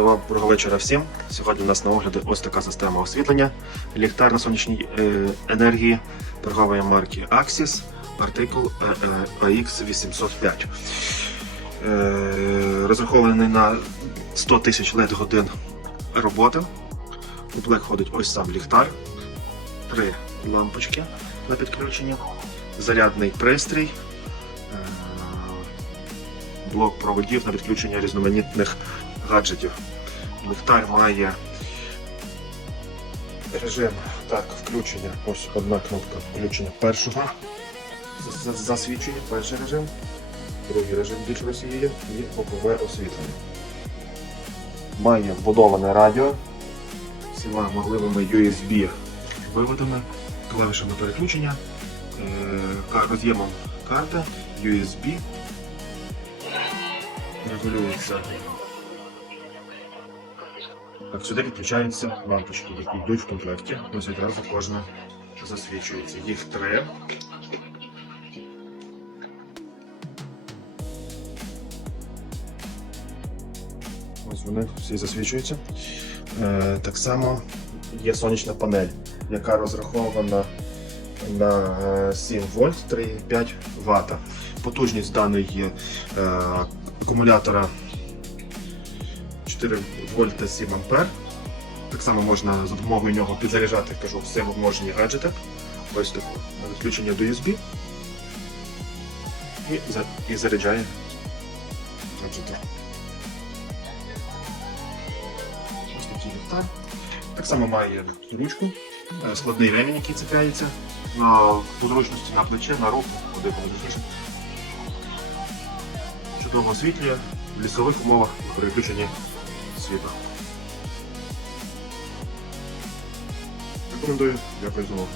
Доброго вечора всім. Сьогодні у нас на огляді ось така система освітлення. Ліхтар на сонячній е, енергії торгової марки Axis, артикул AX805. Е, розрахований на 100 тисяч LED годин роботи. У комплект входить ось сам ліхтар, три лампочки на підключення, зарядний пристрій, е, блок проводів на підключення різноманітних гаджетів. Ліхтар має режим так, включення. Ось одна кнопка включення першого засвідчення, перший режим, другий режим більш росіє і бокове освітлення. Має вбудоване радіо всіма можливими USB виводами, клавішами переключення, е, роз'ємом карти, USB. Регулюється. Сюди підключаються лампочки, які йдуть в комплекті. Ось відразу кожна засвічується. Їх три. Ось вони всі засвічуються. Е, так само є сонячна панель, яка розрахована на е, 7 вольт 3,5 Вт. Потужність даної е, акумулятора 4 вольта 7 ампер. Так само можна за допомогою нього підзаряджати, кажу, все обможені гаджети. Ось так відключення до USB. І, і заряджає гаджети. Ось такий ліхтар. Так само має ручку, е, складний ремінь, який цепляється на зручності на плече, на руку, куди зручніше. Чудово освітлює в лісових умовах при світла. Рекомендую, дякую за увагу.